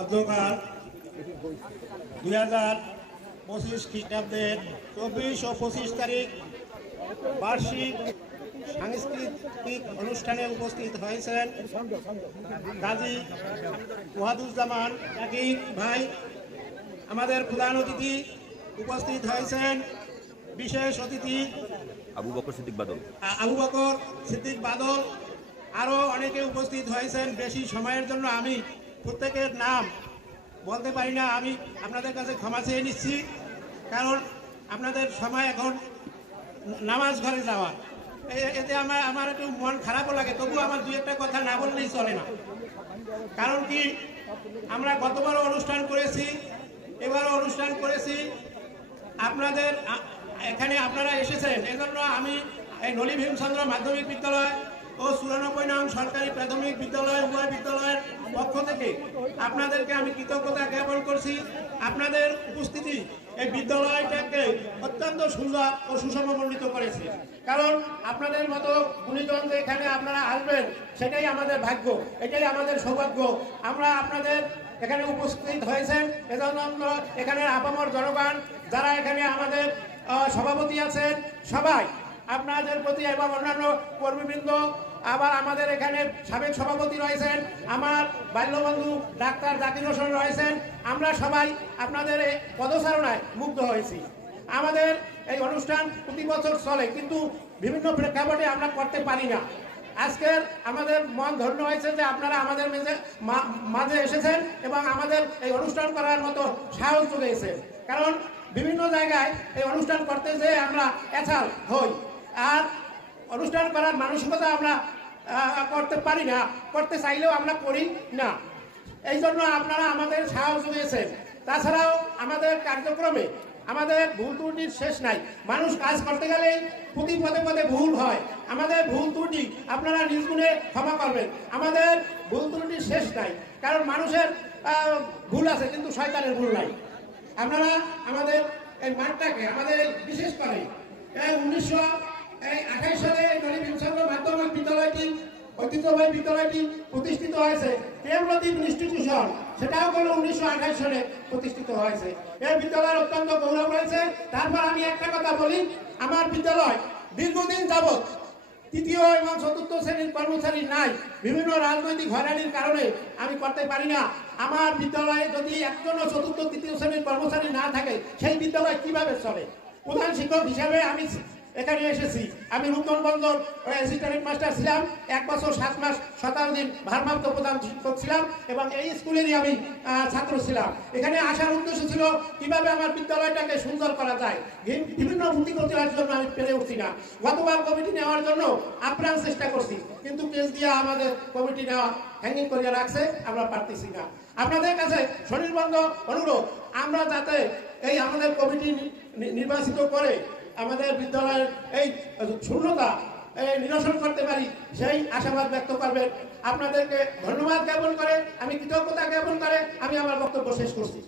অধ্যকার 2025 খ্রিস্টাব্দের 24 ও 25 তারিখ বার্ষিক সাংস্কৃতিক অনুষ্ঠানে উপস্থিত হয়েছেন গাজী ওয়াদুজ্জামান জাকির ভাই। আমাদের প্রধান অতিথি উপস্থিত হয়েছেন বিশেষ অতিথি আবু বকর সিদ্দিক বাদল। আরও অনেকে উপস্থিত হয়েছেন। বেশি সময়ের জন্য আমি প্রত্যেকের নাম বলতে পারি না। আমি আপনাদের কাছে ক্ষমা চেয়ে নিচ্ছি, কারণ আপনাদের সময় এখন নামাজ ঘরে যাওয়া। এতে আমার একটু মন খারাপও লাগে, তবু আমার দুই একটা কথা না বললেই চলে না। কারণ কি, আমরা গতবারও অনুষ্ঠান করেছি, এবারও অনুষ্ঠান করেছি। আপনাদের এখানে আপনারা এসেছেন, এজন্য আমি এই নলি ভীমচন্দ্র মাধ্যমিক বিদ্যালয় ও 94 নং সরকারি প্রাথমিক বিদ্যালয় উভয় বিদ্যালয়ের পক্ষ থেকে আপনাদেরকে আমি কৃতজ্ঞতা জ্ঞাপন করছি। আপনাদের উপস্থিতি এই বিদ্যালয়টাকে অত্যন্ত সুন্দর ও সুষমমণ্ডিত করেছে। কারণ আপনাদের মতো গুণীজন যে এখানে আপনারা আসবেন, সেটাই আমাদের ভাগ্য, এটাই আমাদের সৌভাগ্য। আমরা আপনাদের এখানে উপস্থিত হয়েছেন, এজন্য এখানের আপামর জনগণ যারা এখানে আমাদের সভাপতি আছেন, সবাই আপনাদের প্রতি এবং অন্যান্য কর্মীবৃন্দ, আবার আমাদের এখানে সাবেক সভাপতি রয়েছেন, আমার বাল্যবন্ধু ডাক্তার জাকির হোসেন রয়েছেন। আমরা সবাই আপনাদের এই পদচারণায় মুগ্ধ হয়েছি। আমাদের এই অনুষ্ঠান প্রতি বছর চলে, কিন্তু বিভিন্ন প্রেক্ষাপটে আমরা করতে পারি না। আজকের আমাদের মন ধন্য হয়েছে যে আপনারা আমাদের মাঝে এসেছেন এবং আমাদের এই অনুষ্ঠান করার মতো সাহস জুগিয়েছেন। কারণ বিভিন্ন জায়গায় এই অনুষ্ঠান করতে যেয়ে আমরা এছাল হই, আর অনুষ্ঠান করার মানসিকতা আমরা করতে পারি না, করতে চাইলেও আমরা করি না। এই জন্য আপনারা আমাদের সাহস জুগিয়েছেন। তাছাড়াও আমাদের কার্যক্রমে আমাদের ভুল ত্রুটির শেষ নাই। মানুষ কাজ করতে গেলে প্রতি পদে পদে ভুল হয়। আমাদের ভুল ত্রুটি আপনারা নিজ গুণে ক্ষমা করবেন। আমাদের ভুল ত্রুটির শেষ নাই, কারণ মানুষের ভুল আছে, কিন্তু শয়তানের ভুল নাই। আপনারা আমাদের এই মাঠটাকে, আমাদের বিশেষ করে 1928 সালে নলি ভীমচন্দ্র মাধ্যমিক বিদ্যালয়টি, ঐতিহ্যবাহী বিদ্যালয়টি প্রতিষ্ঠিত হয়েছে। কেমদ্বীপ ইনস্টিটিউশন, সেটাও হলো 1928 সালে প্রতিষ্ঠিত হয়েছে। এই বিদ্যালয়ের অত্যন্ত গৌরব রয়েছে। তারপর আমি একটা কথা বলি, আমার বিদ্যালয় দীর্ঘদিন যাবৎ তৃতীয় এবং চতুর্থ শ্রেণীর কর্মচারী নাই। বিভিন্ন রাজনৈতিক হয়রানির কারণে আমি করতে পারি না। আমার বিদ্যালয়ে যদি একজনও চতুর্থ তৃতীয় শ্রেণীর কর্মচারী না থাকে, সেই বিদ্যালয় কিভাবে চলে? প্রধান শিক্ষক হিসাবে আমি এখানে এসেছি। আমি রূপন বন্দর অ্যাসিস্ট্যান্ট মাস্টার ছিলাম, 1 বছর 7 মাস 17 দিন ভারপ্রাপ্ত প্রধান শিক্ষক ছিলাম, এবং এই স্কুলেরই আমি ছাত্র ছিলাম। এখানে আসার উদ্দেশ্য ছিল কিভাবে আমার বিদ্যালয়টাকে সুন্দর করা যায়। বিভিন্ন ভর্তি করতে হওয়ার জন্য আমি পেরে উঠছি না। গতবার কমিটি নেওয়ার জন্য আপ্রাণ চেষ্টা করছি, কিন্তু কেস দিয়ে আমাদের কমিটি নেওয়া হ্যাঙ্গিং করে রাখছে, আমরা পারতেছি না। আপনাদের কাছে স্বনির্বন্ধ অনুরোধ, আমরা যাতে এই আমাদের কমিটি নির্বাচিত করে আমাদের বিদ্যালয়ের এই শূন্যতা নিরসন করতে পারি, সেই আশাবাদ ব্যক্ত করবেন। আপনাদেরকে ধন্যবাদ জ্ঞাপন করে, আমি কৃতজ্ঞতা জ্ঞাপন করে আমি আমার বক্তব্য শেষ করছি।